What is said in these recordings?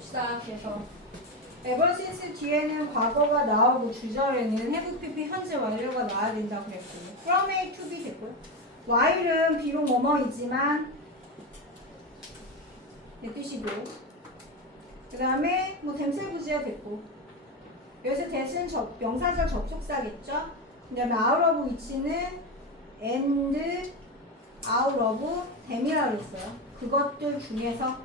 봅시다. 그래서 ever since 뒤에는 과거가 나오고 주절에는 have PP 현재 완료가 나와야 된다고 그랬고 from A to B 됐고요. while은 비록 뭐뭐이지만 내 뜻이고 그 다음에 뭐 댐셀부지야 됐고 여기서 that은 명사절 접속사겠죠. 그 다음에 out of which는 and out of them이라고 했어요. 그것들 중에서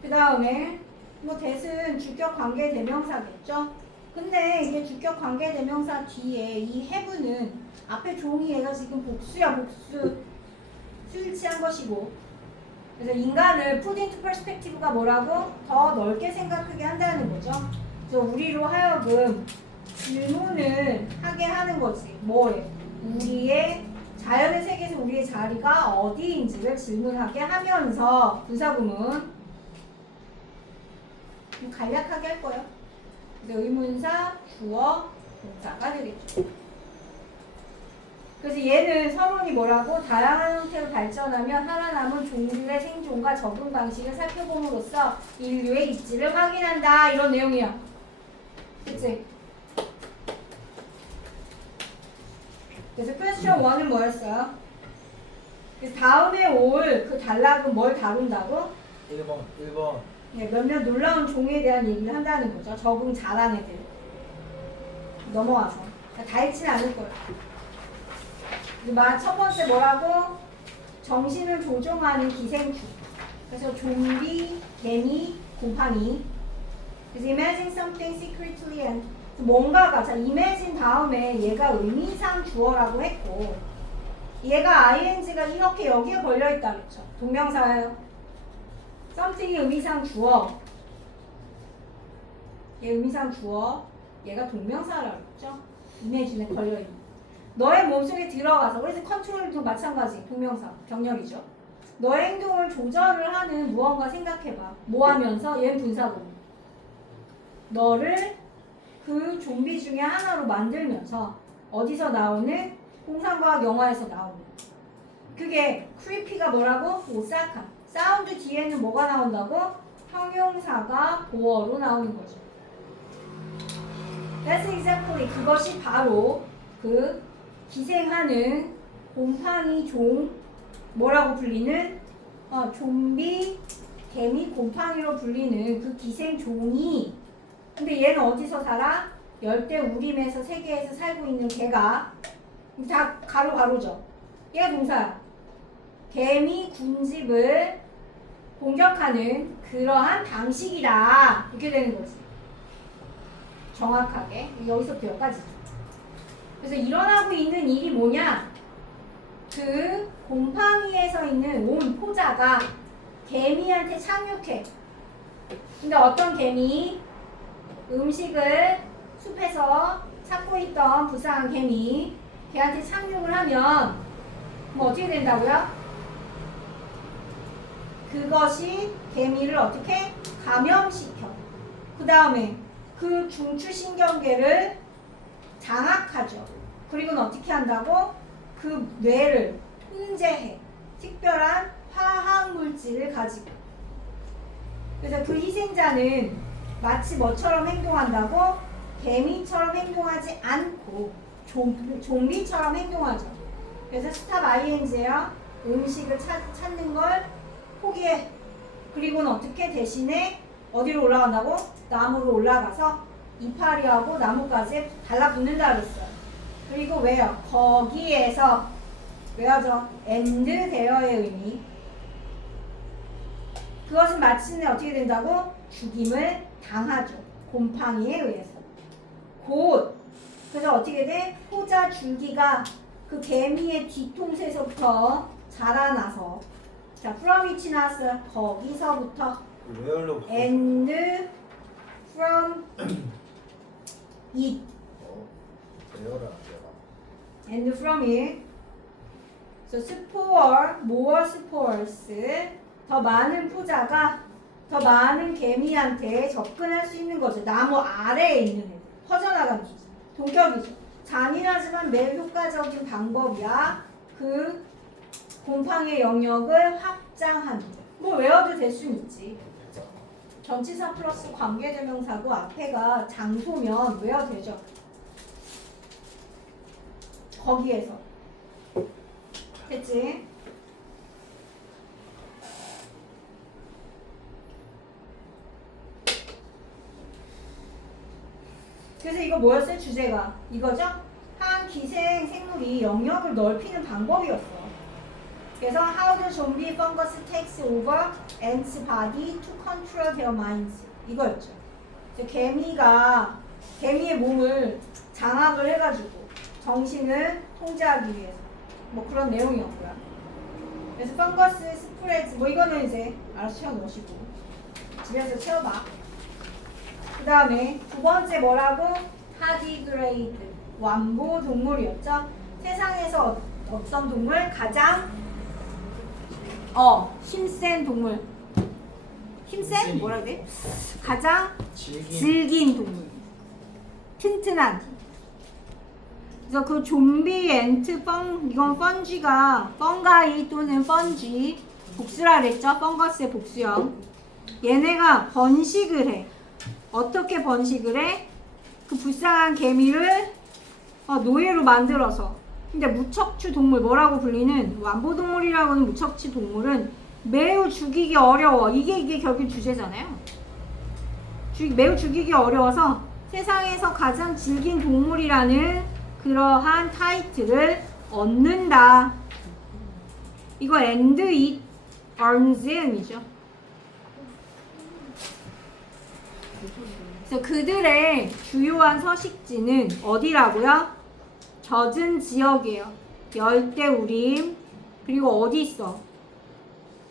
그 다음에 뭐 that은 주격 관계 대명사겠죠. 근데 이게 주격 관계 대명사 뒤에 이 have는 앞에 종이 얘가 지금 복수야 복수 수일치한 것이고 그래서 인간을 put into perspective가 뭐라고? 더 넓게 생각하게 한다는 거죠. 그래서 우리로 하여금 질문을 하게 하는 거지. 뭐에? 우리의 자연의 세계에서 우리의 자리가 어디인지를 질문하게 하면서 분사구문 좀 간략하게 할 거예요. 그래서 의문사, 주어, 동사가 되겠죠. 그래서 얘는 서론이 뭐라고? 다양한 형태로 발전하며 살아남은 종들의 생존과 적응 방식을 살펴봄으로써 인류의 입지를 확인한다. 이런 내용이야. 그치? 그래서 question 1은 뭐였어요? 그래서 다음에 올 그 단락은 뭘 다룬다고? 1번. 네, 몇몇 놀라운 종에 대한 얘기를 한다는 거죠. 적응 잘한 애들. 넘어와서. 다 읽지는 않을 거예요. 첫 번째 뭐라고? 정신을 조종하는 기생충. 그래서 좀비, 개미, 곰팡이. 그래서 imagine something secretly and 뭔가가 자 imagine 다음에 얘가 의미상 주어라고 했고 얘가 ing가 이렇게 여기에 걸려있다 그랬죠. 동명사예요. something이 의미상 주어 얘 의미상 주어 얘가 동명사라고 했죠. imagine에 걸려있는 너의 몸속에 들어가서 그래서 컨트롤도 마찬가지 동명사 경력이죠. 너의 행동을 조절을 하는 무언가 생각해봐. 뭐 하면서? 얘는 분사구문. 너를 그 좀비 중에 하나로 만들면서 어디서 나오는 공상과학 영화에서 나오는 그게 creepy가 뭐라고? 오싹함. 사운드 뒤에는 뭐가 나온다고? 형용사가 보어로 나오는 거죠. That's exactly 그것이 바로 그 기생하는 곰팡이 종 뭐라고 불리는 좀비 개미 곰팡이로 불리는 그 기생종이 근데 얘는 어디서 살아? 열대 우림에서 세계에서 살고 있는 개가 다 가로죠. 얘가 동사야. 개미 군집을 공격하는 그러한 방식이다. 이렇게 되는 거지. 정확하게 여기서부터 여기까지죠. 그래서 일어나고 있는 일이 뭐냐? 그 곰팡이에서 있는 온 포자가 개미한테 착륙해. 근데 어떤 개미? 음식을 숲에서 찾고 있던 불쌍한 개미 걔한테 착륙을 하면 뭐 어떻게 된다고요? 그것이 개미를 어떻게? 감염시켜. 그 다음에 그 중추신경계를 장악하죠. 그리고는 어떻게 한다고? 그 뇌를 통제해. 특별한 화학물질을 가지고. 그래서 그 희생자는 마치 뭐처럼 행동한다고? 개미처럼 행동하지 않고 좀비처럼 행동하죠. 그래서 스탑 ing예요. 음식을 찾는 걸 포기해. 그리고는 어떻게 대신에 어디로 올라간다고? 나무로 올라가서 이파리하고 나뭇가지에 달라붙는다 그랬어요. 그리고 왜요? 거기에서 왜요죠? and there의 의미. 그것은 마침내 어떻게 된다고? 죽임을 당하죠. 곰팡이에 의해서. 곧 그래서 어떻게 돼? 포자 줄기가 그 개미의 뒤통수에서부터 자라나서 자, from which 나왔어요. 거기서부터 and from it and from it so spore, more spores 더 많은 포자가 더 많은 개미한테 접근할 수 있는 거죠. 나무 아래에 있는 애들 퍼져나가는 거죠. 동격이죠. 잔인하지만 매우 효과적인 방법이야. 그 곰팡이의 영역을 확장하는 거. 뭐 외워도 될 수는 있지. 전치사 플러스 관계대명사고 앞에가 장소면 외워도 되죠. 거기에서 됐지? 그래서 이거 뭐였어요? 주제가 이거죠? 한 기생 생물이 영역을 넓히는 방법이었어. 그래서 how the zombie fungus takes over ants' body to control their minds 이거였죠. 그래서 개미의 몸을 장악을 해가지고 정신을 통제하기 위해서 뭐 그런 내용이었고요. 그래서 펑거스 스프레드 뭐 이거는 이제 알아서 채워놓으시고 집에서 채워봐. 그 다음에 두 번째 뭐라고? 타디그레이드 완보 동물이었죠. 세상에서 어떤 동물? 가장 힘센 동물. 힘센? 뭐라 그래? 가장 질긴 동물. 튼튼한. 그래서 그 좀비 엔트 이건 펀지가 펑가이 또는 펀지 복수라 그랬죠? 펑거스의 복수형. 얘네가 번식을 해. 어떻게 번식을 해? 그 불쌍한 개미를 노예로 만들어서. 근데 무척추 동물 뭐라고 불리는 완보동물이라고 하는 무척추 동물은 매우 죽이기 어려워. 이게 결국 주제잖아요. 매우 죽이기 어려워서 세상에서 가장 질긴 동물이라는 그러한 타이틀을 얻는다. 이거 and it earns 의미죠. 그래서 그들의 주요한 서식지는 어디라고요? 젖은 지역이에요. 열대우림. 그리고 어디 있어?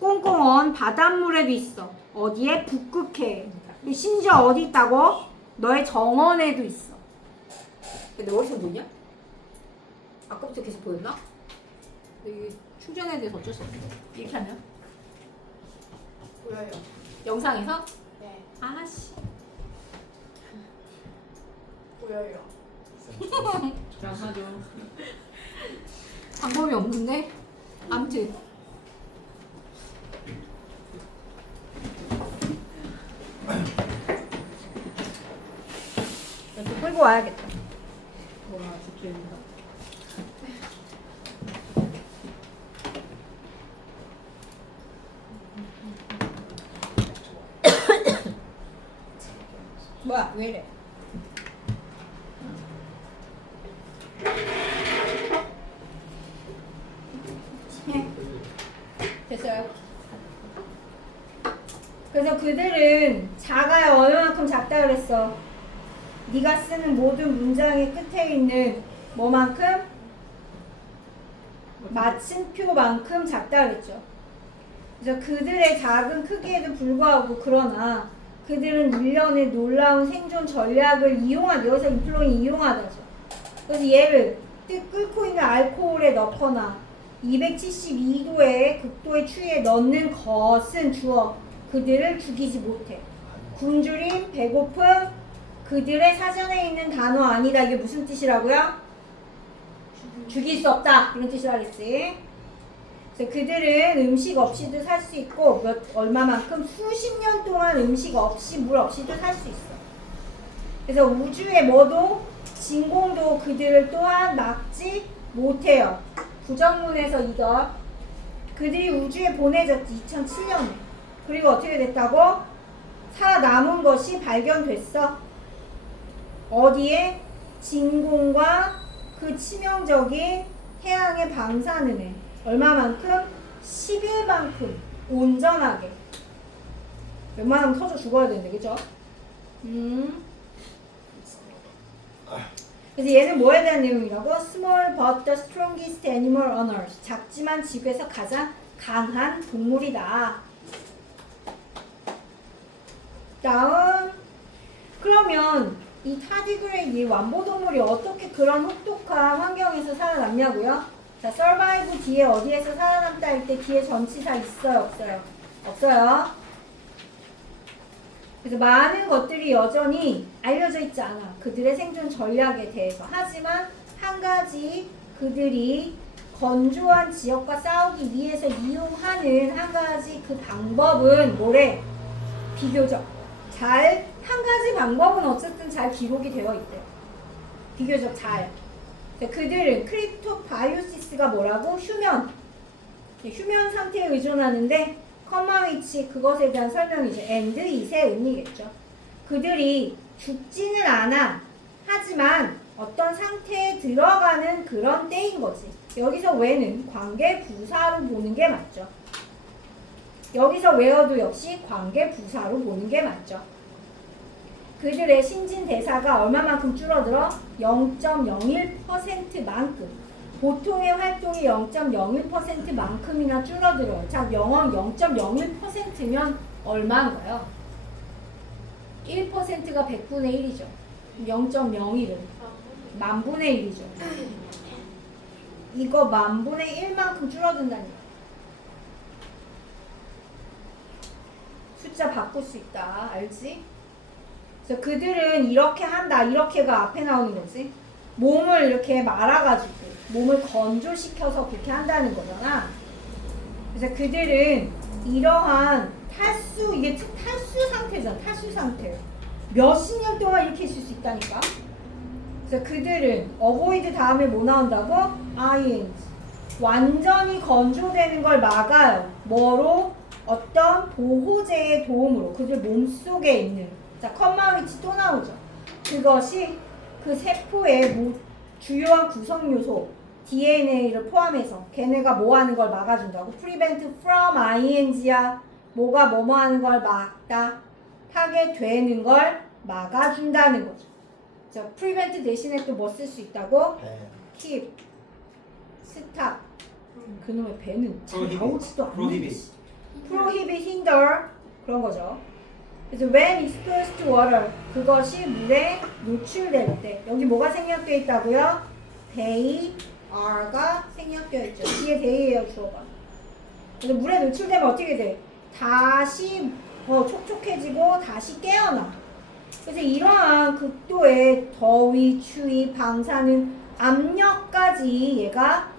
꽁꽁 바닷물에도 있어. 어디에? 북극해. 심지어 어디 있다고? 너의 정원에도 있어. 근데 머릿속 뭐냐? 아까부터 계속 보였나? 이게 충전에 대해서 어쩔 수 없어. 이렇게 하면? 보여요. 영상에서? 네. 아씨. 보여요. 하죠. 방법이 없는데? 아무튼. 또 끌고 와야겠다. 와, 집중입니다. 뭐야, 왜 이래? 됐어요. 그래서 그들은 작아요. 얼마만큼 작다 그랬어? 네가 쓰는 모든 문장의 끝에 있는 뭐만큼? 마침표만큼 작다 그랬죠. 그래서 그들의 작은 크기에도 불구하고 그러나 그들은 일련의 놀라운 생존 전략을 이용하다. 여기서 인플로잉 이용하다죠. 그래서 얘를 끓고 있는 알코올에 넣거나 272도의 극도의 추위에 넣는 것은 주어 그들을 죽이지 못해. 굶주림, 배고픔, 그들의 사전에 있는 단어 아니다. 이게 무슨 뜻이라고요? 죽일 수 없다. 이런 뜻이라 그랬지. 그래서 그들은 음식 없이도 살 수 있고 얼마만큼 수십 년 동안 음식 없이 물 없이도 살 수 있어. 그래서 우주의 뭐도 진공도 그들을 또한 막지 못해요. 부정문에서 이거 그들이 우주에 보내졌지 2007년에. 그리고 어떻게 됐다고? 살아남은 것이 발견됐어. 어디에? 진공과 그 치명적인 태양의 방사능에 얼마만큼? 10일만큼 온전하게. 웬만하면 터져 죽어야 되는데 그죠? 그래서 얘는 뭐에 대한 내용이라고? Small but the strongest animal on earth. 작지만 지구에서 가장 강한 동물이다. 다음. 그러면 이 타디그레이드 완보동물이 어떻게 그런 혹독한 환경에서 살아남냐고요? 자, survive 뒤에 어디에서 살아남다 할 때 뒤에 전치사 있어요? 없어요? 없어요. 그래서 많은 것들이 여전히 알려져 있지 않아. 그들의 생존 전략에 대해서. 하지만 한 가지 그들이 건조한 지역과 싸우기 위해서 이용하는 한 가지 그 방법은 뭐래? 비교적 한 가지 방법은 어쨌든 잘 기록이 되어 있대요. 비교적 잘. 그들은 크립토바이오시스가 뭐라고? 휴면 상태에 의존하는데 컴마 위치 그것에 대한 설명이죠. and 이세 은이겠죠. 그들이 죽지는 않아. 하지만 어떤 상태에 들어가는 그런 때인 거지. 여기서 when은 관계 부사로 보는 게 맞죠. 여기서 where도 역시 관계 부사로 보는 게 맞죠. 그들의 신진대사가 얼마만큼 줄어들어? 0.01%만큼. 보통의 활동이 0.01%만큼이나 줄어들어요. 자, 영어 0.01%면 얼마인가요? 1%가 100분의 1이죠. 0.01은 만분의 1이죠. 이거 만분의 1만큼 줄어든다니까. 숫자 바꿀 수 있다. 알지? 그래서 그들은 이렇게 한다. 이렇게가 앞에 나오는 거지. 몸을 이렇게 말아가지고 몸을 건조시켜서 그렇게 한다는 거잖아. 그래서 그들은 이러한 탈수, 이게 탈수 상태잖아. 탈수 상태. 몇십 년 동안 이렇게 있을 수 있다니까. 그래서 그들은 avoid 다음에 뭐 나온다고? ing. 완전히 건조되는 걸 막아요. 뭐로? 어떤 보호제의 도움으로. 그들 몸속에 있는. 자, 컴마 위치 또 나오죠. 그것이 그 세포의 주요한 구성 요소 DNA를 포함해서 걔네가 뭐 하는 걸 막아준다고? prevent from ing야. 뭐가 뭐뭐 하는 걸 막다. 하게 되는 걸 막아준다는 거죠. 자, prevent 대신에 또 뭐 쓸 수 있다고? keep, stop. 그놈의 배는 잘 나오지도 않는 prohibit, hinder 그런 거죠. 그래서 when exposed to water 그것이 물에 노출될 때 여기 뭐가 생략되어 있다고요? they are가 생략되어 있죠. 뒤에 they예요 주어가. 그래서 물에 노출되면 어떻게 돼? 다시 촉촉해지고 다시 깨어나. 그래서 이러한 극도의 더위, 추위, 방사능, 압력까지 얘가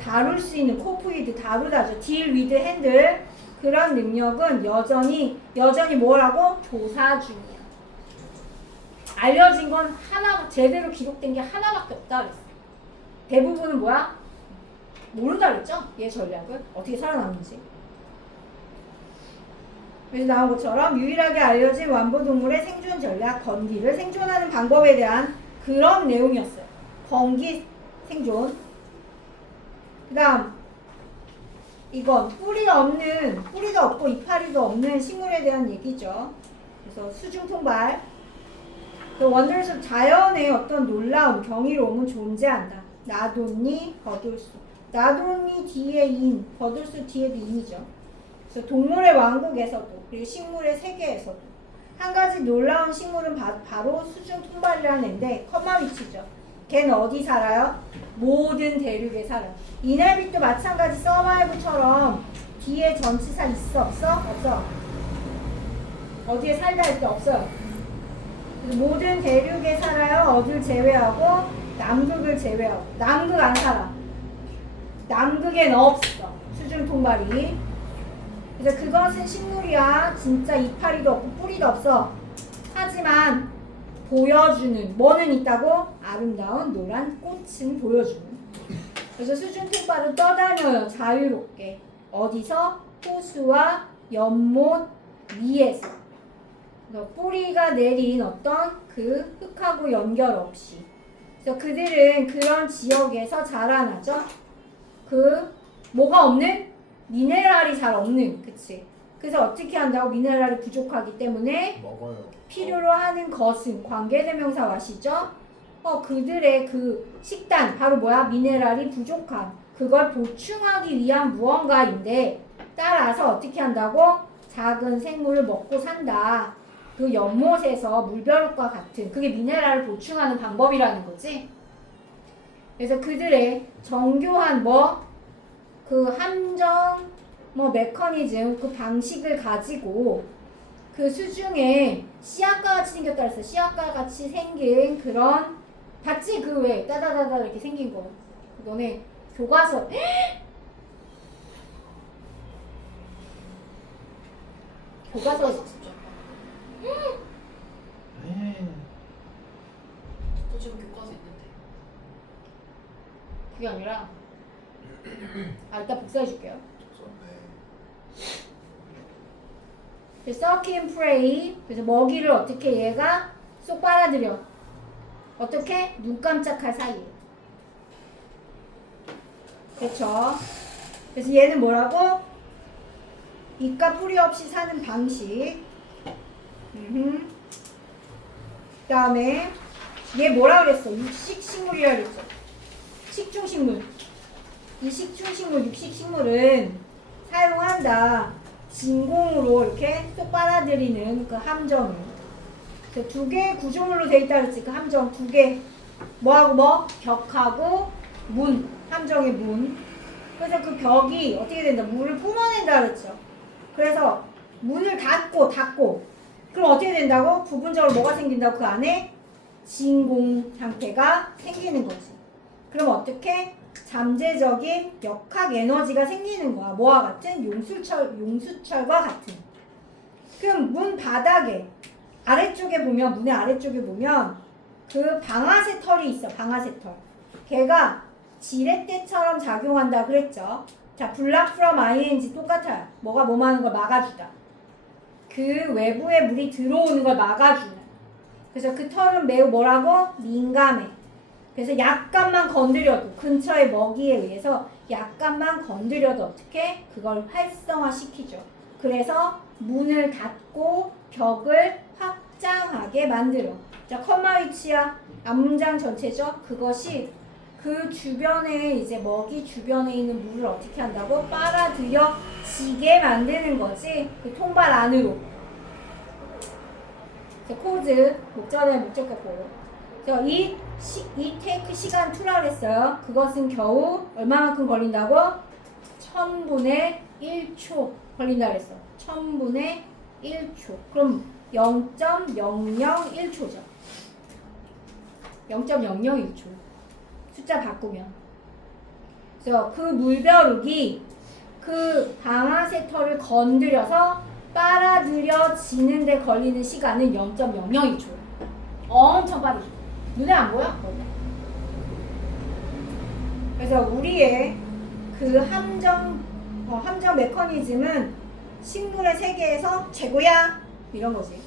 다룰 수 있는 코프위드 다루다죠. deal with handle 그런 능력은 여전히 뭐라고? 조사 중이야. 알려진 건 하나, 제대로 기록된 게 하나밖에 없다 그랬어. 대부분은 뭐야? 모른다 그랬죠? 얘 전략을 어떻게 살아남는지. 그래서 나온 것처럼 유일하게 알려진 완보동물의 생존 전략, 건기를 생존하는 방법에 대한 그런 내용이었어요. 건기 생존. 그 다음 이건 뿌리도 없고 이파리도 없는 식물에 대한 얘기죠. 그래서 수중통발. 원더스 자연의 어떤 놀라움, 경이로움은 존재한다. 나돈니, 버돌수. 나돈니 뒤에 인, 버돌수 뒤에도 인이죠. 그래서 동물의 왕국에서도 그리고 식물의 세계에서도 한 가지 놀라운 식물은 바로 수중통발이라는 애인데 컴마 위치죠. 걔는 어디 살아요? 모든 대륙에 살아요. 이날빛도 마찬가지 서바이브처럼 뒤에 전치사 있어 없어? 없어. 어디에 살다 할 때 없어요. 모든 대륙에 살아요. 어딜 제외하고 남극을 제외하고. 남극 안 살아. 남극엔 없어. 수중통발이. 그래서 그것은 식물이야. 진짜 이파리도 없고 뿌리도 없어. 하지만 보여주는 뭐는 있다고? 아름다운 노란 꽃은 보여주는. 그래서 수중통발은 떠다녀요. 자유롭게. 어디서? 호수와 연못 위에서. 뿌리가 내린 어떤 그 흙하고 연결 없이. 그래서 그들은 그런 지역에서 자라나죠. 뭐가 없는? 미네랄이 잘 없는. 그치? 그래서 어떻게 한다고? 미네랄이 부족하기 때문에 먹어요. 필요로 하는 것은 관계대명사 와시죠? 그들의 그 식단 바로 뭐야? 미네랄이 부족한 그걸 보충하기 위한 무언가인데 따라서 어떻게 한다고? 작은 생물을 먹고 산다. 그 연못에서 물벼룩과 같은 그게 미네랄을 보충하는 방법이라는 거지. 그래서 그들의 정교한 그 함정 메커니즘 그 방식을 가지고 그 수중에 씨앗과 같이 생겼다 그랬어. 씨앗과 같이 생긴 그런 봤지? 그 왜 따다다다 이렇게 생긴 거. 너네 교과서 교과서 네. 저 지금 교과서 있는데. 그게 아니라 일단 복사해 줄게요. suck and pray. 그래서 먹이를 어떻게 얘가 쏙 빨아들여. 어떻게? 눈 깜짝할 사이에. 그렇죠. 그래서 얘는 뭐라고? 입과 뿌리 없이 사는 방식. 그 다음에 얘 뭐라 그랬어? 육식식물이라 그랬죠. 식충식물. 이 식충식물, 육식식물은 사용한다. 진공으로 이렇게 쏙 빨아들이는 그 함정을. 그래서 두 개의 구조물로 돼 있다 그랬지. 그 함정 두 개. 뭐하고 뭐? 벽하고 문. 함정의 문. 그래서 그 벽이 어떻게 된다? 물을 뿜어낸다 그랬죠. 그래서 문을 닫고 그럼 어떻게 된다고? 부분적으로 뭐가 생긴다고? 그 안에 진공 상태가 생기는 거지. 그럼 어떻게? 잠재적인 역학 에너지가 생기는 거야. 뭐와 같은? 용수철과 같은. 그럼 문 바닥에 아래쪽에 보면, 문의 아래쪽에 보면 그 방아쇠 털이 있어. 방아쇠 털. 걔가 지렛대처럼 작용한다 그랬죠. 자, block from ing 똑같아요. 뭐가 뭐 하는 걸 막아주다. 그 외부에 물이 들어오는 걸 막아주는. 그래서 그 털은 매우 뭐라고? 민감해. 그래서 약간만 건드려도, 근처의 먹이에 의해서 약간만 건드려도 어떻게? 그걸 활성화시키죠. 그래서 문을 닫고 벽을 확장하게 만들어. 자, 컴마 위치야. 앞문장 전체죠. 그것이 그 주변에 이제 먹이 주변에 있는 물을 어떻게 한다고? 빨아들여지게 만드는 거지. 그 통발 안으로. 코즈 목전에 목적격보로. 이 테이크 시간 2라 그랬어요. 그것은 겨우 얼마만큼 걸린다고? 1000분의 1초 걸린다 그랬어. 1000분의 1초. 그럼 0.001초죠. 0.001초. 숫자 바꾸면. 그래서 그 물벼룩이 그 방아쇠 털을 건드려서 빨아들여지는데 걸리는 시간은 0.002초. 엄청 빠르죠. 눈에 안 보여? 그래서 우리의 그 함정 메커니즘은 식물의 세계에서 최고야! 이런 거지.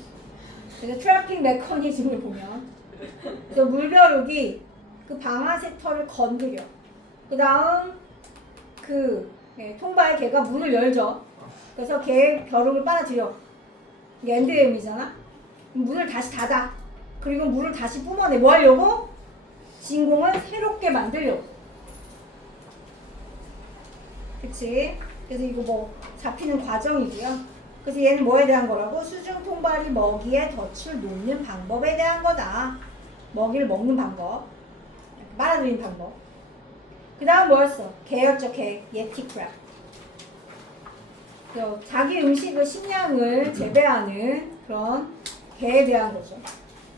그래서 트래핑 메커니즘을 보면 그래서 물벼룩이 그 방아쇠 털을 건드려. 그 다음 통발 개가 문을 열죠. 그래서 개 벼룩을 빨아들여. 이게 엔드엠이잖아. 문을 다시 닫아. 그리고 물을 다시 뿜어내. 뭐 하려고? 진공을 새롭게 만들려고. 그치? 그래서 이거 뭐 잡히는 과정이고요. 그래서 얘는 뭐에 대한 거라고? 수중 통발이 먹이에 덫을 놓는 방법에 대한 거다. 먹이를 먹는 방법. 빨아들이는 방법. 그 다음 뭐였어? 개였죠, 개. 예티크랩. 자기 음식을, 식량을 재배하는 그런 개에 대한 거죠.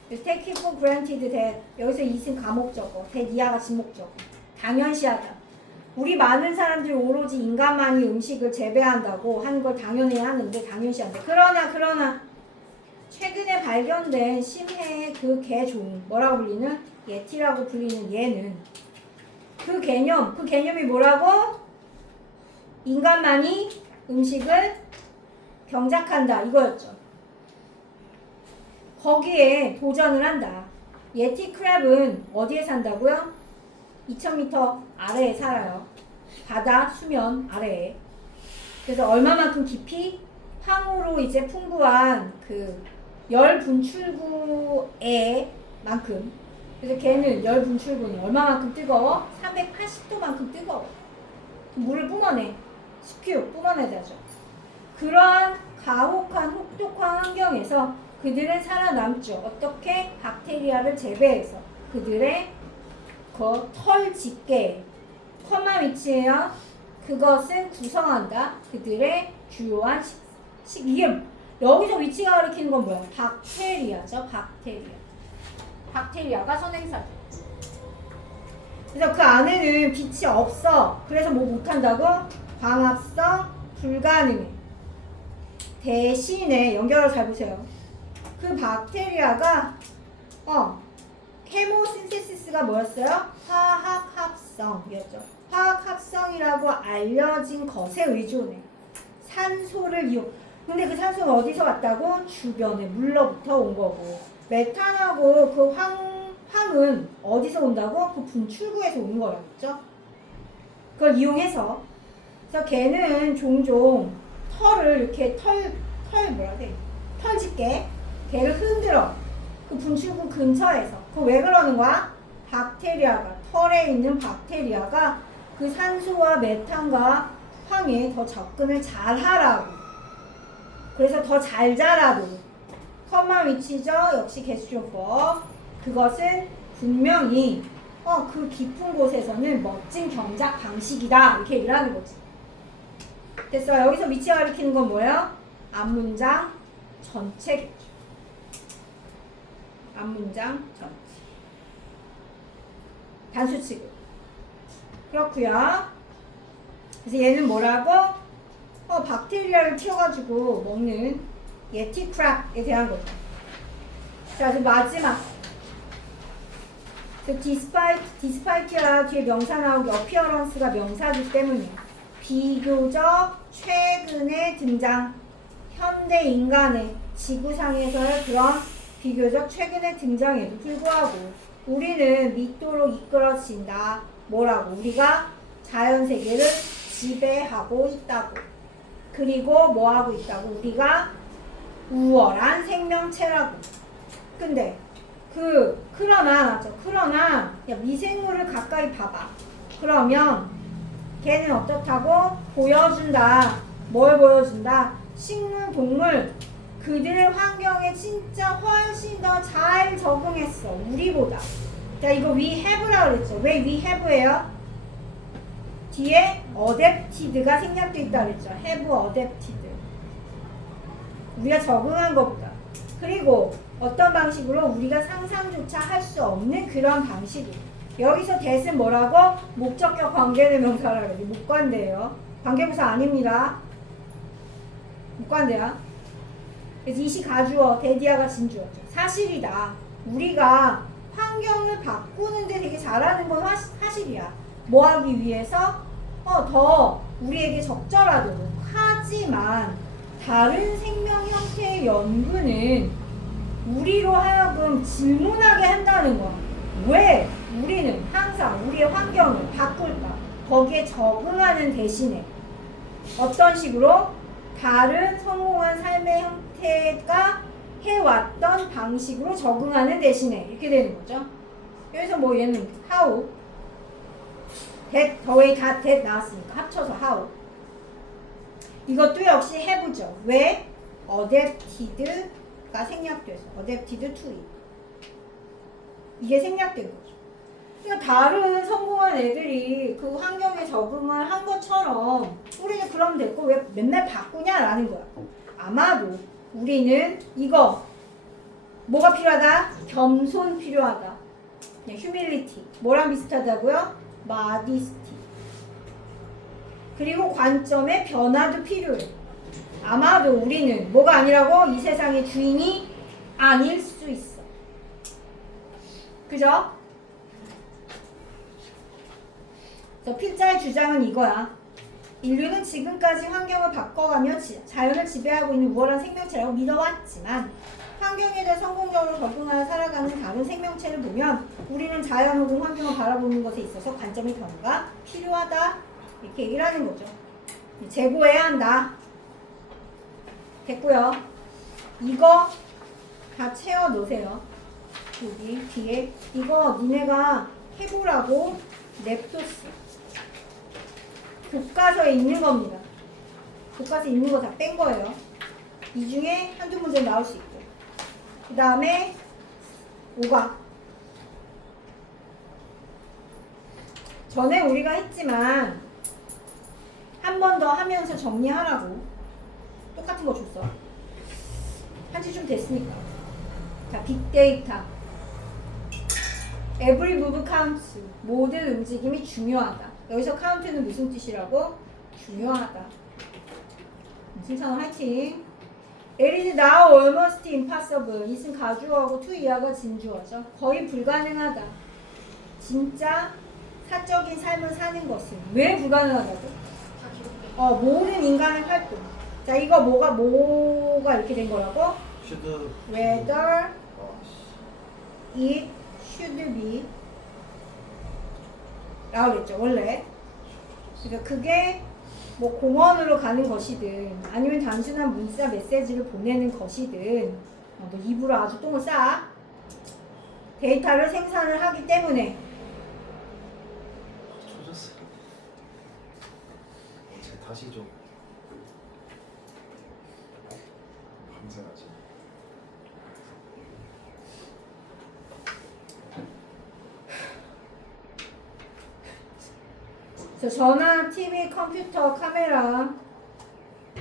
take it for granted that 여기서 이승 가목적어, that 이하가 지목적어. 당연시하다. 우리 많은 사람들이 오로지 인간만이 음식을 재배한다고 하는 걸 당연히 하는데 당연시한다. 그러나 최근에 발견된 심해의 그 개종, 뭐라고 불리는? 예티라고 불리는 얘는 그 개념이 뭐라고? 인간만이 음식을 경작한다 이거였죠. 거기에 도전을 한다. 예티 크랩은 어디에 산다고요? 2000m 아래에 살아요. 바다 수면 아래에. 그래서 얼마만큼 깊이? 황후로 이제 풍부한 그 열 분출구의 만큼. 그래서 걔는 열 분출구는 얼마만큼 뜨거워? 380도만큼 뜨거워. 물을 뿜어내. 스큐 뿜어내자죠. 그러한 가혹한 혹독한 환경에서 그들은 살아남죠. 어떻게? 박테리아를 재배해서 그들의 그 털 집게 컴마 위치에요. 그것은 구성한다. 그들의 주요한 이게 여기서 위치가 가리키는 건 뭐야? 박테리아죠. 박테리아가 선행사죠. 그래서 그 안에는 빛이 없어. 그래서 뭐 못한다고? 광합성 불가능해. 대신에 연결을 잘 보세요. 그 박테리아가 케모신테시스가 뭐였어요? 화학합성이었죠. 화학합성이라고 알려진 것에 의존해. 산소를 이용. 근데 그 산소는 어디서 왔다고? 주변에 물로부터 온 거고. 메탄하고 그 황은 어디서 온다고? 그 분출구에서 오는 거라고 했죠. 그걸 이용해서. 그래서 걔는 종종 털을 이렇게 뭐라 해? 털집게 걔를 흔들어. 그 분출구 근처에서. 그거 왜 그러는 거야? 박테리아가, 털에 있는 박테리아가 그 산소와 메탄과 황에 더 접근을 잘 하라고. 그래서 더 잘 자라도록. 컴마 위치죠? 역시 개수조법. 그것은 분명히 그 깊은 곳에서는 멋진 경작 방식이다. 이렇게 얘기를 하는 거지. 됐어요. 여기서 위치 가리키는 건 뭐예요? 앞문장 전체겠죠. 앞문장 전체. 단수 취급. 그렇구요. 그래서 얘는 뭐라고? 박테리아를 키워가지고 먹는 예티크랩에 대한 거죠. 자, 그래서 마지막. 디스파이트야 뒤에 명사 나오기 어피어런스가 명사기 때문에 비교적 최근에 등장. 현대 인간의 지구상에서의 그런 비교적 최근에 등장에도 불구하고 우리는 믿도록 이끌어진다. 뭐라고? 우리가 자연세계를 지배하고 있다고. 그리고 뭐하고 있다고? 우리가 우월한 생명체라고. 근데 그러나 야, 미생물을 가까이 봐봐. 그러면 걔는 어떻다고? 보여준다. 뭘 보여준다? 식물, 동물 그들 환경에 진짜 훨씬 더 잘 적응했어. 우리보다. 자, 이거 we have라고 그랬죠. 왜 we have예요? 뒤에 adapted가 생략돼 있다 그랬죠. have adapted. 우리가 적응한 것보다. 그리고 어떤 방식으로 우리가 상상조차 할 수 없는 그런 방식이. 여기서 that은 뭐라고? 목적격 관계대명사라고 그러지. 목관대예요. 관계부사 아닙니다. 목관대야. 그래서 이시 가주어, 대디아가 진주어죠. 사실이다. 우리가 환경을 바꾸는데 되게 잘하는 건 사실이야. 뭐 하기 위해서? 더 우리에게 적절하도록. 하지만 다른 생명 형태의 연구는 우리로 하여금 질문하게 한다는 거야. 왜 우리는 항상 우리의 환경을 바꿀까? 거기에 적응하는 대신에 어떤 식으로? 다른 성공한 삶의 형태가 해왔던 방식으로 적응하는 대신에 이렇게 되는 거죠. 여기서 뭐 얘는 how that, 더웨이 다 that 나왔으니까 합쳐서 how. 이것도 역시 have죠. 왜? adapted가 생략돼서 adapted to it. 이게 생략된 거죠. 그러니까 다른 성공한 애들이 그 환경에 적응을 한 것처럼 우리는 그러면 됐고 왜 맨날 바꾸냐라는 거야. 아마도 우리는 이거 뭐가 필요하다? 겸손 필요하다. humility. 뭐랑 비슷하다고요? modesty. 그리고 관점의 변화도 필요해. 아마도 우리는 뭐가 아니라고? 이 세상의 주인이 아닐 수 있어. 그죠? 그래서 필자의 주장은 이거야. 인류는 지금까지 환경을 바꿔가며 자연을 지배하고 있는 우월한 생명체라고 믿어왔지만 환경에 대해 성공적으로 적응하여 살아가는 다른 생명체를 보면 우리는 자연 혹은 환경을 바라보는 것에 있어서 관점의 변화가 필요하다. 이렇게 얘기를 하는 거죠. 재고해야 한다. 됐고요. 이거 다 채워 놓으세요. 여기 뒤에 이거 니네가 해보라고 냅뒀어. 교과서에 있는 겁니다. 교과서에 있는 거 다 뺀 거예요. 이 중에 한두 문제 나올 수 있고. 그 다음에 5가 전에 우리가 했지만 한 번 더 하면서 정리하라고 똑같은 거 줬어. 한지 좀 됐으니까. 자, 빅데이터. Every move counts. 모든 움직임이 중요하다. 여기서 count는 무슨 뜻이라고? 중요하다. 승찬아 화이팅. It is now almost impossible. 이승 가주어하고 to 이하가 진주어죠. 거의 불가능하다. 진짜 사적인 삶을 사는 것은 왜 불가능하다고? 다 기록돼. 모든 인간의 활동. 자, 이거 뭐가 이렇게 된 거라고? should Whether it should be 라고 그랬죠, 원래. 그러니까 그게 뭐 공원으로 가는 것이든 아니면 단순한 문자 메시지를 보내는 것이든 너 입으로 아주 똥을 싸. 데이터를 생산을 하기 때문에 조졌어요. 제가 다시 좀 감사하지. 그래서 전화, TV, 컴퓨터, 카메라,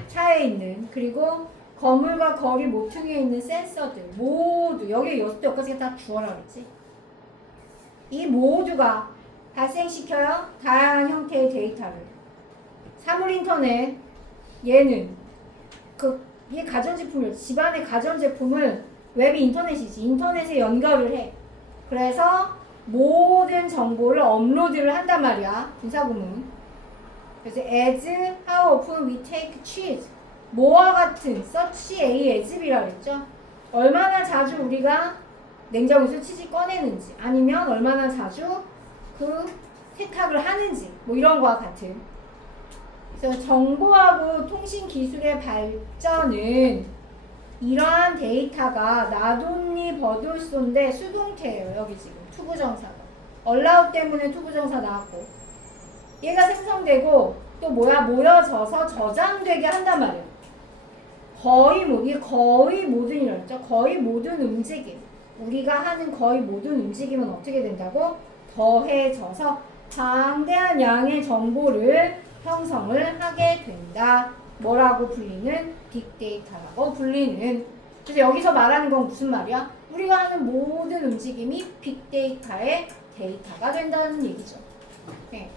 차에 있는 그리고 건물과 거리 모퉁이에 있는 센서들 모두 여기 여기까지 다 주어라 그랬지. 이 모두가 발생시켜요 다양한 형태의 데이터를. 사물 인터넷 얘는 이 가전제품을 집안의 가전제품을 웹이 인터넷이지 인터넷에 연결을 해. 그래서 모든 정보를 업로드를 한단 말이야. 분사구문. 그래서 as, how often we take cheese. 뭐와 같은 such a as이라 그랬죠. 얼마나 자주 우리가 냉장고에서 치즈 꺼내는지 아니면 얼마나 자주 그 세탁을 하는지 뭐 이런 거와 같은. 그래서 정보하고 통신 기술의 발전은 이러한 데이터가 나돈니 버돌소인데 수동태예요. 여기 지금 투부정사가 allow 때문에 투부정사 나왔고 얘가 생성되고 또 모여져서 저장되게 한단 말이에요. 이게 거의 모든이라고 했죠. 거의 모든 움직임 우리가 하는 거의 모든 움직임은 어떻게 된다고? 더해져서 방대한 양의 정보를 형성을 하게 된다. 뭐라고 불리는? 빅데이터라고 불리는. 그래서 여기서 말하는 건 무슨 말이야? 우리가 하는 모든 움직임이 빅데이터의 데이터가 된다는 얘기죠. 네.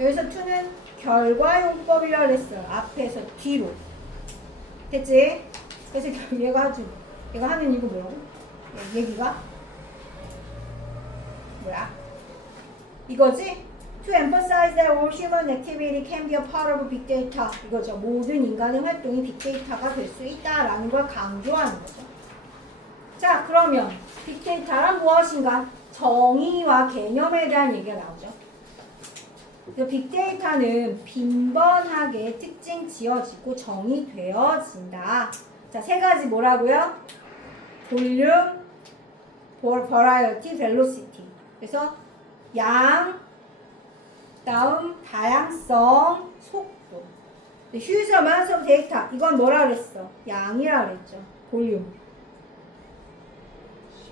여기서 to는 결과용법이라고 그랬어요. 앞에서 뒤로. 됐지? 그래서 얘가 하는 이거 뭐라고? 얘기가? 뭐야? 이거지? To emphasize that all human activity can be a part of big data. 이거죠. 모든 인간의 활동이 빅데이터가 될 수 있다라는 걸 강조하는 거죠. 자, 그러면 빅데이터란 무엇인가? 정의와 개념에 대한 얘기가 나오죠. 그래서 빅데이터는 빈번하게 특징 지어지고 정의되어진다. 자, 세 가지 뭐라고요? 볼륨, 버라이어티, 벨로시티. 그래서 양, 다음 다양성, 속도. Huge amounts of data. 이건 뭐라 그랬어? 양이라 그랬죠. 볼륨.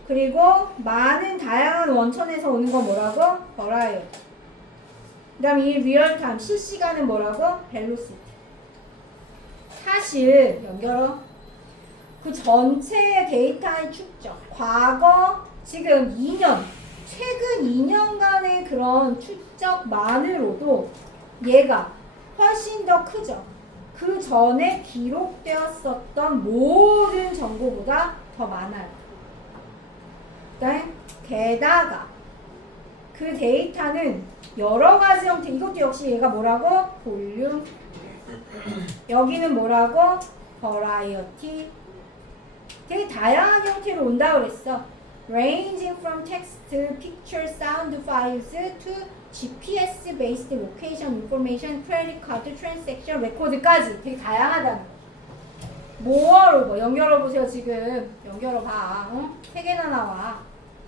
그리고 많은 다양한 원천에서 오는 건 뭐라고? 버라이어티. 그 다음에 이 리얼타임, 실시간은 뭐라고? 벨로시티. 사실 연결어 그 전체의 데이터의 축적, 과거, 지금 2년, 최근 2년간의 그런 축적만으로도 얘가 훨씬 더 크죠. 그 전에 기록되었었던 모든 정보보다 더 많아요. 게다가 그 데이터는 여러 가지 형태, 이것도 역시 얘가 뭐라고? 볼륨. 여기는 뭐라고? 버라이어티. 되게 다양한 형태로 온다고 그랬어. Ranging from text, picture, sound files to GPS-based location information, credit card, transaction record까지 되게 다양하다는 거. 뭐로 연결해 보세요. 지금 연결해 봐. 세 개나 나와.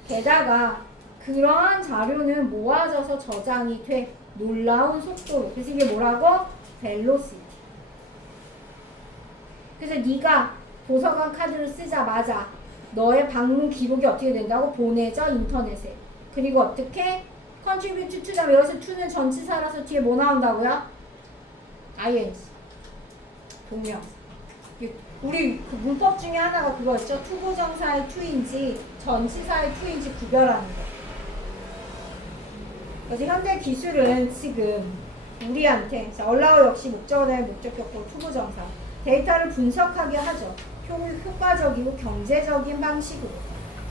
게다가 그러한 자료는 모아져서 저장이 돼. 놀라운 속도로. 그래서 이게 뭐라고? 벨로시티. 그래서 네가 도서관 카드를 쓰자마자 너의 방문 기록이 어떻게 된다고? 보내져 인터넷에. 그리고 어떻게? contribute to 다음에 여기서 to는 전치사라서 뒤에 뭐 나온다고요? ing. 동명. 우리 그 문법 중에 하나가 그거였죠. 투부정사의 to인지 전치사의 to인지 구별하는 거. 그래서 현대 기술은 지금 우리한테 allow 역시 목적어에 목적격보 투부정사 데이터를 분석하게 하죠. 효과적이고 경제적인 방식으로.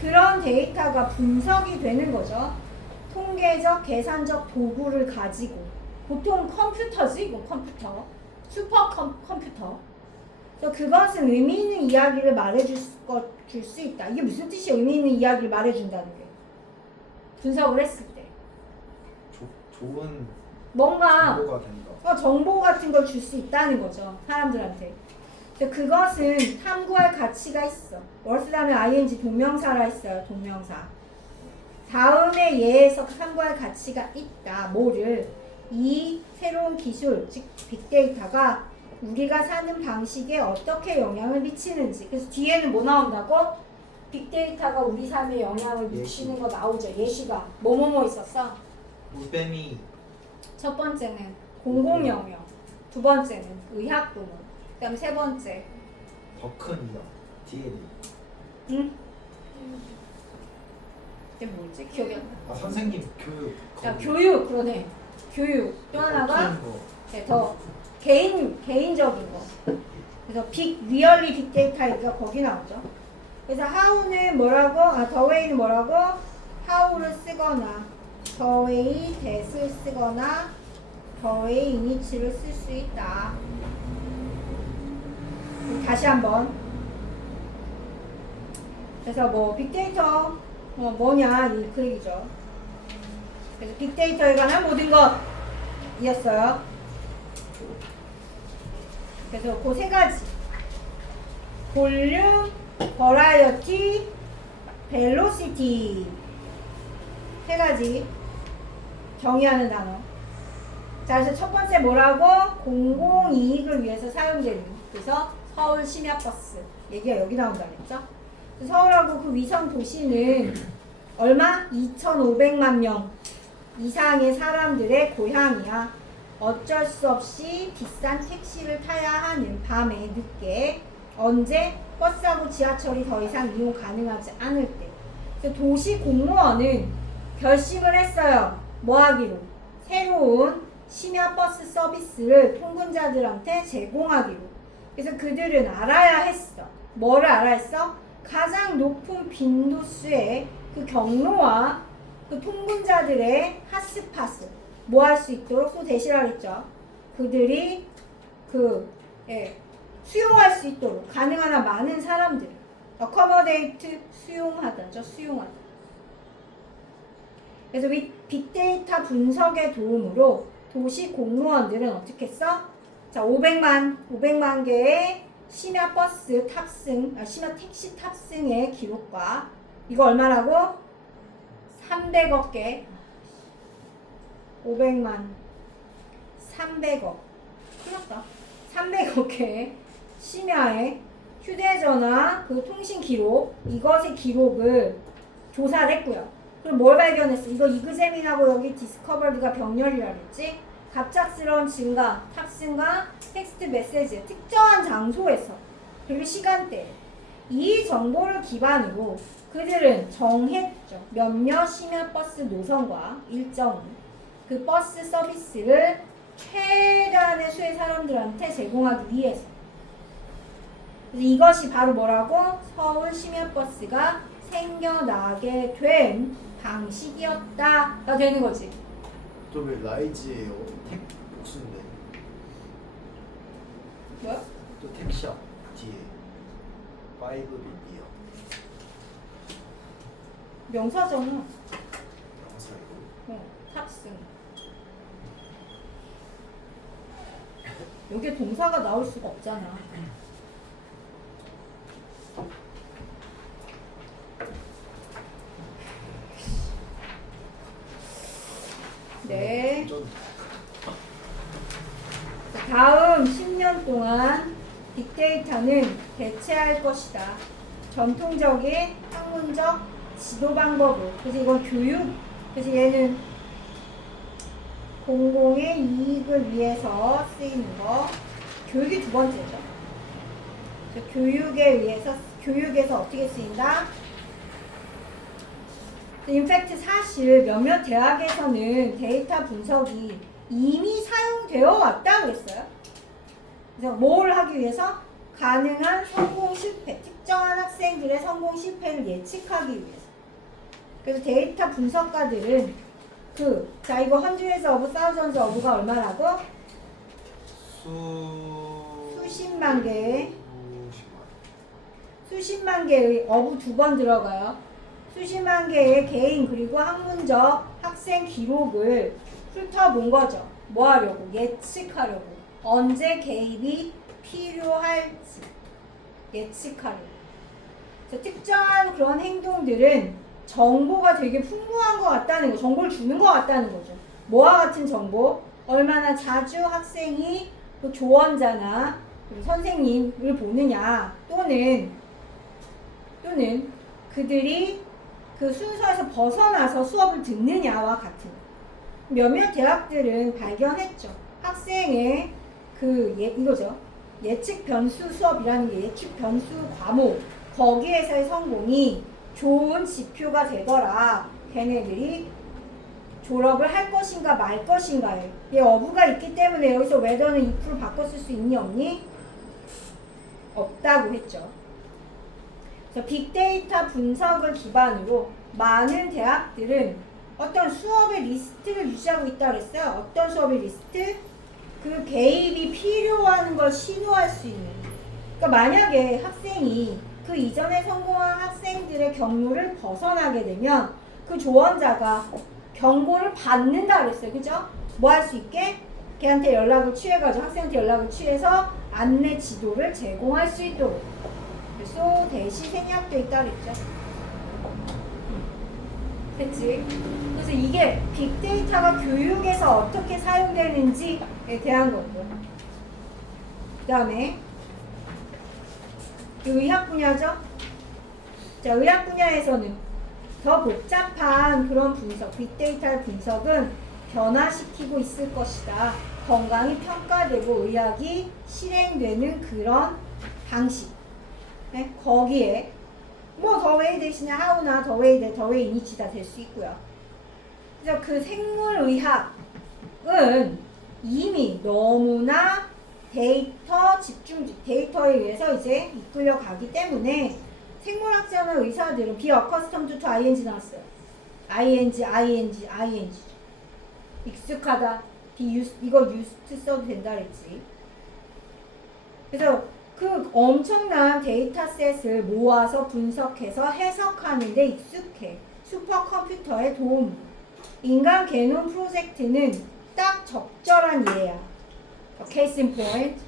그런 데이터가 분석이 되는 거죠. 통계적, 계산적 도구를 가지고. 보통 컴퓨터지, 이거 컴퓨터. 슈퍼컴퓨터. 그래서 그것은 의미 있는 이야기를 말해줄 수 있다. 이게 무슨 뜻이야? 의미 있는 이야기를 말해준다는 게. 분석을 했을 때. 좋은 뭔가 정보가 된다. 정보 같은 걸 줄 수 있다는 거죠. 사람들한테. 근데 그것은 탐구할 가치가 있어. worth 다음에 ing 동명사라 했어요. 동명사. 다음에 얘에서 탐구할 가치가 있다. 뭐를? 이 새로운 기술, 즉 빅데이터가 우리가 사는 방식에 어떻게 영향을 미치는지. 그래서 뒤에는 뭐 나온다고? 빅데이터가 우리 삶에 영향을 미치는 거 나오죠. 예시가 뭐뭐뭐 있었어? 물뱀이 첫 번째는 공공영역, 두 번째는 의학부문, 그 다음에 세 번째 더 큰 이력 DNA. 응? 이게 뭐지? 기억이 안 나. 선생님 교육. 야, 교육, 그러네. 교육. 또 하나가 네, 더 개인적인 거. 그래서 리얼리 빅데이터니까 거기 나오죠. 그래서 how는 뭐라고? the way는 뭐라고? how를 쓰거나 the way that을 쓰거나 the way init를 쓸 수 있다. 다시 한번. 그래서 뭐 빅데이터 뭐냐 그 얘기죠. 그래서 빅데이터에 관한 모든 것이었어요. 그래서 그 세 가지. 볼륨, 버라이어티, 벨로시티. 세 가지 정의하는 단어. 자, 그래서 첫 번째 뭐라고? 공공이익을 위해서 사용되는. 그래서 서울 심야버스. 얘기가 여기 나온다고 했죠? 서울하고 그 위성 도시는 얼마? 2,500만 명 이상의 사람들의 고향이야. 어쩔 수 없이 비싼 택시를 타야 하는 밤에 늦게. 언제? 버스하고 지하철이 더 이상 이용 가능하지 않을 때. 그래서 도시 공무원은 결심을 했어요. 뭐 하기로? 새로운 심야버스 서비스를 통근자들한테 제공하기로. 그래서 그들은 알아야 했어. 뭐를 알아야 했어? 가장 높은 빈도수의 그 경로와 그 통근자들의 핫스팟을 뭐 할 수 있도록 또 대시라 했죠. 그들이 수용할 수 있도록 가능한 한 많은 사람들 accommodate 수용하다죠. 수용하다. 그래서 빅데이터 분석의 도움으로 도시 공무원들은 어떻게 했어? 자, 500만 개의 심야 버스 탑승, 심야 택시 탑승의 기록과 이거 얼마라고? 300억 개. 500만 300억. 틀렸다. 300억 개의 심야의 휴대전화 그 통신 기록, 이것의 기록을 조사를 했고요. 그럼 뭘 발견했어? 이거 이그제민하고 여기 디스커버리가 병렬이라 그랬지? 갑작스러운 증가, 탑승과 텍스트 메시지, 특정한 장소에서 그리고 시간대. 이 정보를 기반으로 그들은 정했죠. 몇몇 심야버스 노선과 일정 그 버스 서비스를 최대한의 수의 사람들한테 제공하기 위해서. 그래서 이것이 바로 뭐라고? 서울 심야버스가 생겨나게 된 방식이었다가 되는 거지. 또 왜 라이즈예요? 택 복수인데. 뭐야? 또 택시야 뒤에. 5 비비요. 명사잖아. 영사이고. 탑승. 여기에 동사가 나올 수가 없잖아. 네. 다음 10년 동안 빅데이터는 대체할 것이다. 전통적인 학문적 지도 방법을. 그래서 이건 교육. 그래서 얘는 공공의 이익을 위해서 쓰이는 거. 교육이 두 번째죠. 그래서 교육에서 어떻게 쓰인다? 인팩트 사실 몇몇 대학에서는 데이터 분석이 이미 사용되어 왔다 그랬어요. 그래서 뭘 하기 위해서? 가능한 성공 실패, 특정한 학생들의 성공 실패를 예측하기 위해서. 그래서 데이터 분석가들은 자 이거 hundreds of thousands of가 얼마라고? 수십만 개의 of 두 번 들어가요. 수십만 개의 개인 그리고 학문적 학생 기록을 훑어본 거죠. 뭐 하려고? 예측하려고. 언제 개입이 필요할지 예측하려고. 그래서 특정한 그런 행동들은 정보가 되게 풍부한 것 같다는 거, 정보를 주는 것 같다는 거죠. 뭐와 같은 정보? 얼마나 자주 학생이 그 조언자나 선생님을 보느냐, 또는 그들이 그 순서에서 벗어나서 수업을 듣느냐와 같은 거. 몇몇 대학들은 발견했죠. 학생의 이거죠. 예측 변수 수업이라는 게 예측 변수 과목, 거기에서의 성공이 좋은 지표가 되더라. 걔네들이 졸업을 할 것인가 말 것인가에 얘 어부가 있기 때문에 여기서 whether는 if로 바꿨을 수 있니 없니? 없다고 했죠. 그래서 빅데이터 분석을 기반으로 많은 대학들은 어떤 수업의 리스트를 유지하고 있다고 했어요. 어떤 수업의 리스트? 그 개입이 필요한 걸 신호할 수 있는. 그러니까 만약에 학생이 그 이전에 성공한 학생들의 경로를 벗어나게 되면 그 조언자가 경고를 받는다 그랬어요. 그죠? 뭐 할 수 있게? 걔한테 연락을 취해가지고 학생한테 연락을 취해서 안내 지도를 제공할 수 있도록. 그래서 대시 생략돼 있다 그랬죠. 됐지? 그래서 이게 빅데이터가 교육에서 어떻게 사용되는지에 대한 거고. 그 다음에 의학 분야죠. 자, 의학 분야에서는 더 복잡한 그런 분석, 빅데이터의 분석은 변화시키고 있을 것이다. 건강이 평가되고 의학이 실행되는 그런 방식. 네? 거기에 뭐 더웨이 대신에 하우나 더웨이 이니치다 될 수 있고요. 그래서 그 생물의학은 이미 너무나 데이터에 의해서 이제 이끌려 가기 때문에 생물학자나 의사들은 be accustomed to ing 나왔어요. ing. 익숙하다. be used, 이거 used 써도 된다 그랬지. 그래서 그 엄청난 데이터셋을 모아서 분석해서 해석하는데 익숙해. 슈퍼컴퓨터의 도움. 인간 게놈 프로젝트는 딱 적절한 예야. Case in point.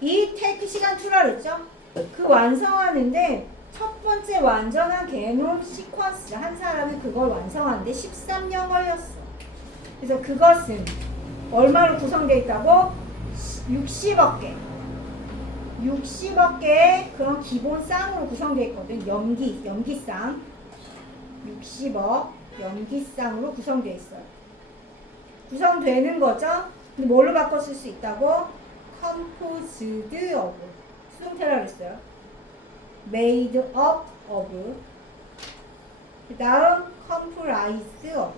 이 테이크 시간 2라 그랬죠? 그 완성하는데 첫 번째 완전한 게놈 시퀀스 한 사람이 그걸 완성하는데 13년 걸렸어. 그래서 그것은 얼마로 구성되어 있다고? 60억 개. 60억 개의 그런 기본 쌍으로 구성되어 있거든. 염기쌍. 60억 염기쌍으로 구성되어 있어요. 구성되는 거죠. 근데 뭘로 바꿔 쓸 수 있다고? composed of. 수동태라 그랬어요. made up of. 그 다음 comprised of.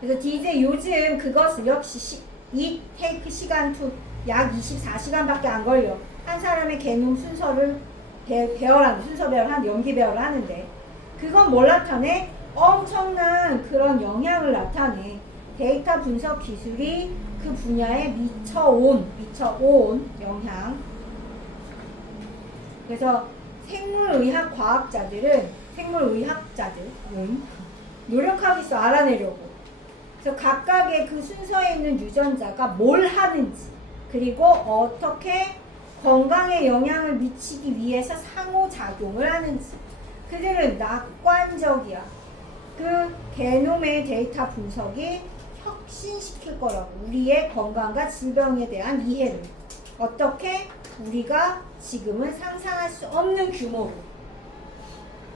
그래서 DJ 요즘 그것을 역시 이 테이크 시간 2 약 24시간밖에 안 걸려. 한 사람의 개놈 순서를 연기 배열을 하는데 그건 뭘 나타내? 엄청난 그런 영향을 나타내. 데이터 분석 기술이 그 분야에 미쳐온 영향. 그래서 생물의학자들은 노력하고 있어. 알아내려고. 그래서 각각의 그 순서에 있는 유전자가 뭘 하는지, 그리고 어떻게 건강에 영향을 미치기 위해서 상호작용을 하는지. 그들은 낙관적이야. 그 게놈의 데이터 분석이 혁신시킬 거라고. 우리의 건강과 질병에 대한 이해를. 어떻게? 우리가 지금은 상상할 수 없는 규모로.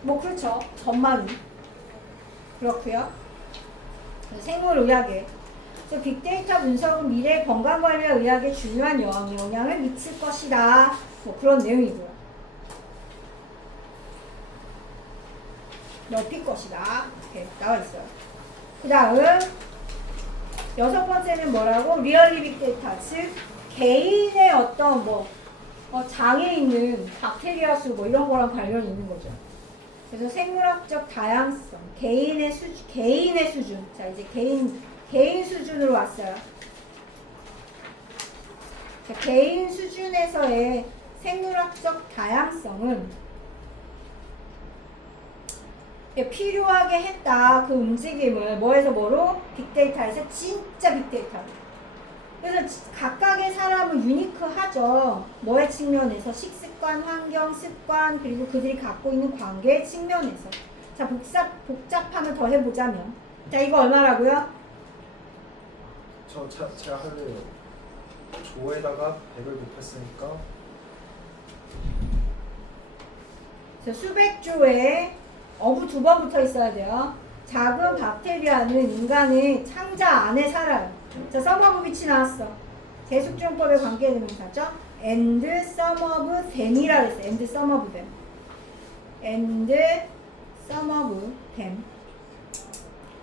뭐 그렇죠. 전망이. 그렇고요. 생물의학에. 그래서 빅데이터 분석은 미래 건강관리와 의학에 중요한 영향을 미칠 것이다. 뭐 그런 내용이고요. 넓힐 것이다. 이렇게 나와 있어요. 그 다음 여섯 번째는 뭐라고? 리얼리 빅데이터, 즉 개인의 어떤 장에 있는 박테리아 수 이런 거랑 관련이 있는 거죠. 그래서 생물학적 다양성, 개인의 수준. 자, 이제 개인 수준으로 왔어요. 자, 개인 수준에서의 생물학적 다양성은 필요하게 했다. 그 움직임을 뭐에서 뭐로? 빅데이터에서 진짜 빅데이터. 그래서 각각의 사람은 유니크하죠. 뭐의 측면에서? 식습관, 환경, 습관, 그리고 그들이 갖고 있는 관계의 측면에서. 자, 복잡함을 더 해보자면. 자, 이거 얼마라고요? 제가 할래요. 조에다가 100을 곱했으니까 수백 조에 어부 2번 붙어 있어야 돼요. 작은 박테리아는 인간의 창자 안에 살아요. 자, sum of which 나왔어. 대숙종법에 관계되는 명사죠. and sum of them이라 그랬어. and sum of them. and sum of them.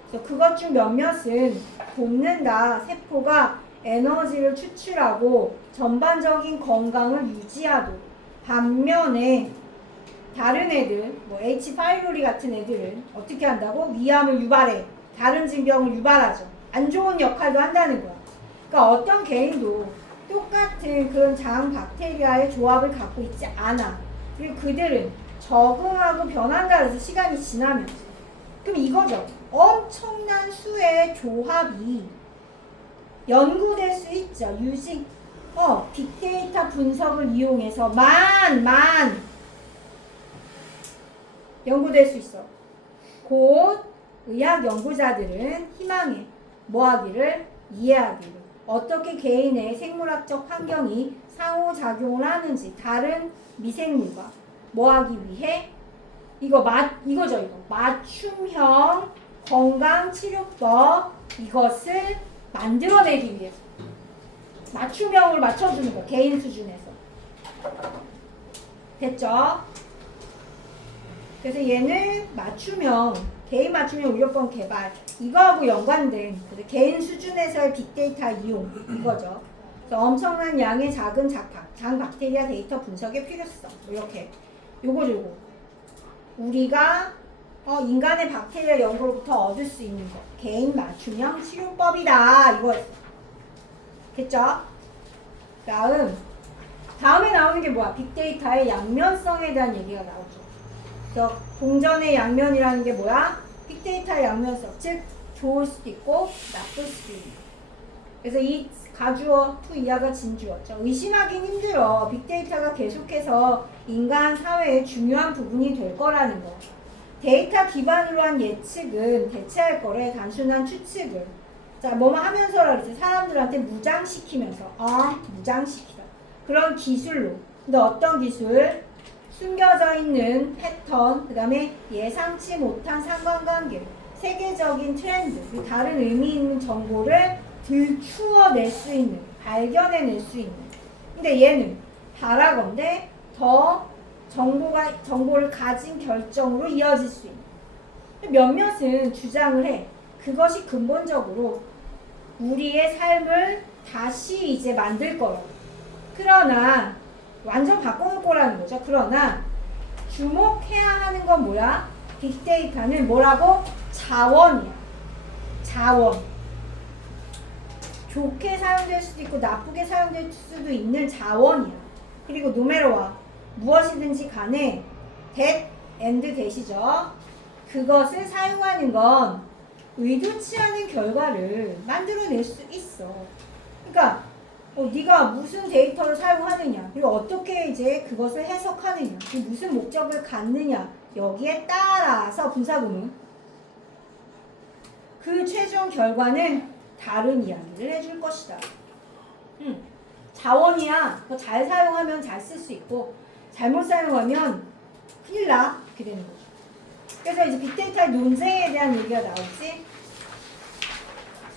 그래서 그것 중 몇몇은 돕는다. 세포가 에너지를 추출하고 전반적인 건강을 유지하도록. 반면에 다른 애들, H. 파이로리 같은 애들은 어떻게 한다고? 위암을 유발해. 다른 질병을 유발하죠. 안 좋은 역할도 한다는 거야. 그러니까 어떤 개인도 똑같은 그런 장 박테리아의 조합을 갖고 있지 않아. 그리고 그들은 적응하고 변한다 그래서 시간이 지나면. 그럼 이거죠. 엄청난 수의 조합이 연구될 수 있죠. 빅데이터 분석을 이용해서 연구될 수 있어. 곧 의학 연구자들은 희망해. 뭐하기를? 이해하기를. 어떻게 개인의 생물학적 환경이 상호작용을 하는지 다른 미생물과 뭐하기 위해? 이거죠. 맞춤형 건강치료법 이것을 만들어내기 위해서. 맞춤형을 맞춰주는 거. 개인 수준에서. 됐죠? 그래서 얘는 개인 맞춤형 의료법 개발 이거하고 연관된 개인 수준에서의 빅데이터 이용 이거죠. 그래서 엄청난 양의 작은 장 박테리아 데이터 분석의 필요성 이렇게 요거 우리가 인간의 박테리아 연구로부터 얻을 수 있는 거 개인 맞춤형 치료법이다 이거였어. 됐죠? 다음에 나오는 게 뭐야? 빅데이터의 양면성에 대한 얘기가 나오죠. 그래서 동전의 양면이라는 게 뭐야? 빅데이터의 양면성, 즉 좋을 수도 있고 나쁠 수도 있는. 그래서 이 가주어 to 이하가 진주어죠. 의심하긴 힘들어. 빅데이터가 계속해서 인간 사회의 중요한 부분이 될 거라는 거. 데이터 기반으로 한 예측은 대체할 거래. 단순한 추측을. 자, 뭐뭐 하면서라 그랬지. 사람들한테 무장시키면서. 무장시키다. 그런 기술로. 근데 어떤 기술? 숨겨져 있는 패턴, 그 다음에 예상치 못한 상관관계, 세계적인 트렌드, 그리고 다른 의미 있는 정보를 들추어낼 수 있는, 발견해낼 수 있는. 근데 얘는 바라건대 더 정보를 가진 결정으로 이어질 수 있는. 몇몇은 주장을 해. 그것이 근본적으로 우리의 삶을 다시 이제 만들 거라고. 그러나 완전 바꿔놓을 거라는 거죠. 그러나 주목해야 하는 건 뭐야? 빅데이터는 뭐라고? 자원이야. 자원. 좋게 사용될 수도 있고 나쁘게 사용될 수도 있는 자원이야. 그리고 no matter what, 무엇이든지 간에 that and that이죠. 그것을 사용하는 건 의도치 않은 결과를 만들어낼 수 있어. 그러니까 네가 무슨 데이터를 사용하느냐, 그리고 어떻게 이제 그것을 해석하느냐, 그리고 무슨 목적을 갖느냐, 여기에 따라서 분사구문 그 최종 결과는 다른 이야기를 해줄 것이다. 자원이야. 잘 사용하면 잘 쓸 수 있고 잘못 사용하면 큰일 나. 이렇게 되는 거죠. 그래서 이제 빅데이터의 논쟁에 대한 얘기가 나오지.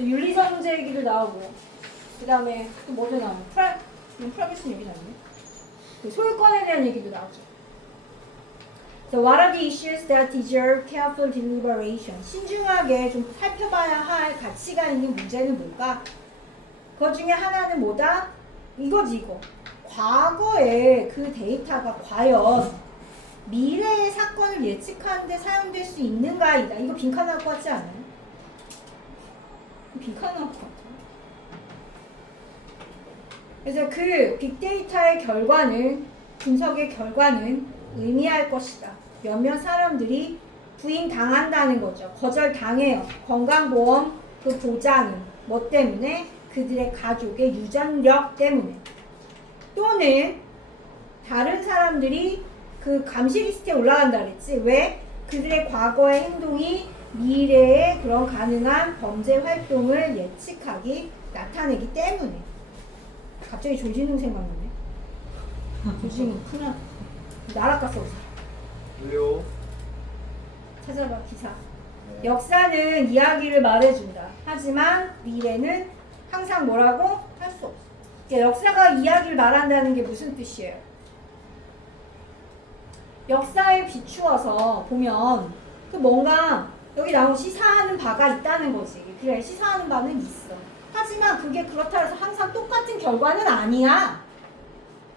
윤리적 문제 얘기도 나오고, 그 다음에 또 뭐도 나와요? 프라이버시 얘기 나오네. 소유권에 대한 얘기도 나오죠. So what are the issues that deserve careful deliberation? 신중하게 좀 살펴봐야 할 가치가 있는 문제는 뭘까? 그 중에 하나는 뭐다? 이거지 이거. 과거에 그 데이터가 과연 미래의 사건을 예측하는 데 사용될 수 있는가이다. 이거 빈칸 나올 것 같지 않아요? 빈칸 나올 것 같아. 그래서 그 빅데이터의 결과는, 분석의 결과는 의미할 것이다. 몇몇 사람들이 부인당한다는 거죠. 거절당해요. 건강보험 그 보장은 뭐 때문에? 그들의 가족의 유전력 때문에. 또는 다른 사람들이 그 감시 리스트에 올라간다 그랬지. 왜? 그들의 과거의 행동이 미래의 그런 가능한 범죄 활동을 예측하기, 나타내기 때문에. 갑자기 조진웅 생각나네. 조진웅 큰일 날아갔어. 왜요? 찾아봐 기사. 네. 역사는 이야기를 말해준다. 하지만 미래는 항상 뭐라고? 할 수 없어. 그러니까 역사가 이야기를 말한다는 게 무슨 뜻이에요? 역사에 비추어서 보면 그 뭔가 여기 나온 시사하는 바가 있다는 거지. 그래, 시사하는 바는 있어. 하지만 그게 그렇다 해서 항상 똑같은 결과는 아니야.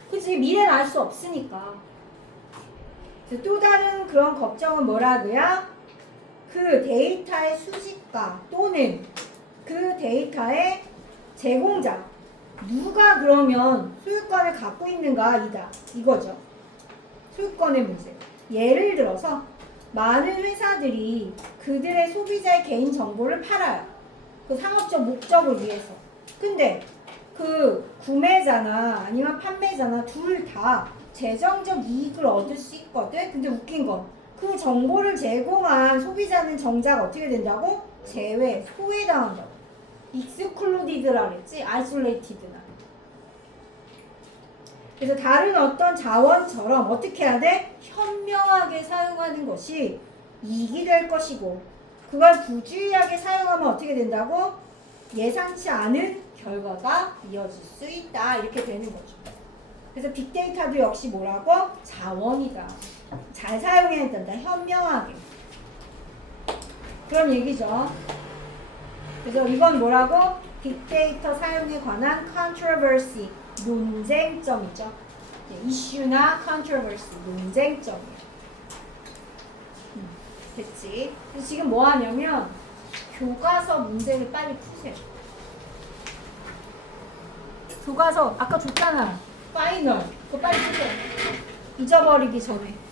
그치? 미래는 알 수 없으니까. 또 다른 그런 걱정은 뭐라고요? 그 데이터의 수집가 또는 그 데이터의 제공자, 누가 그러면 소유권을 갖고 있는가 이다. 이거죠. 소유권의 문제. 예를 들어서 많은 회사들이 그들의 소비자의 개인 정보를 팔아요. 그 상업적 목적을 위해서. 근데 그 구매자나 아니면 판매자나 둘 다 재정적 이익을 얻을 수 있거든. 근데 웃긴 건 그 정보를 제공한 소비자는 정작 어떻게 된다고? 제외, 소외당한다고. excluded라 그랬지? isolated나. 그래서 다른 어떤 자원처럼 어떻게 해야 돼? 현명하게 사용하는 것이 이익이 될 것이고, 그걸 부주의하게 사용하면 어떻게 된다고? 예상치 않은 결과가 이어질 수 있다. 이렇게 되는 거죠. 그래서 빅데이터도 역시 뭐라고? 자원이다. 잘 사용해야 된다. 현명하게. 그런 얘기죠. 그래서 이건 뭐라고? 빅데이터 사용에 관한 controversy, 논쟁점이죠. 이슈나 controversy, 논쟁점이에요. 됐지? 그래서 지금 뭐 하냐면 교과서 문제를 빨리 푸세요. 교과서 아까 줬잖아. 파이널. 그거 빨리 푸세요. 잊어버리기 전에.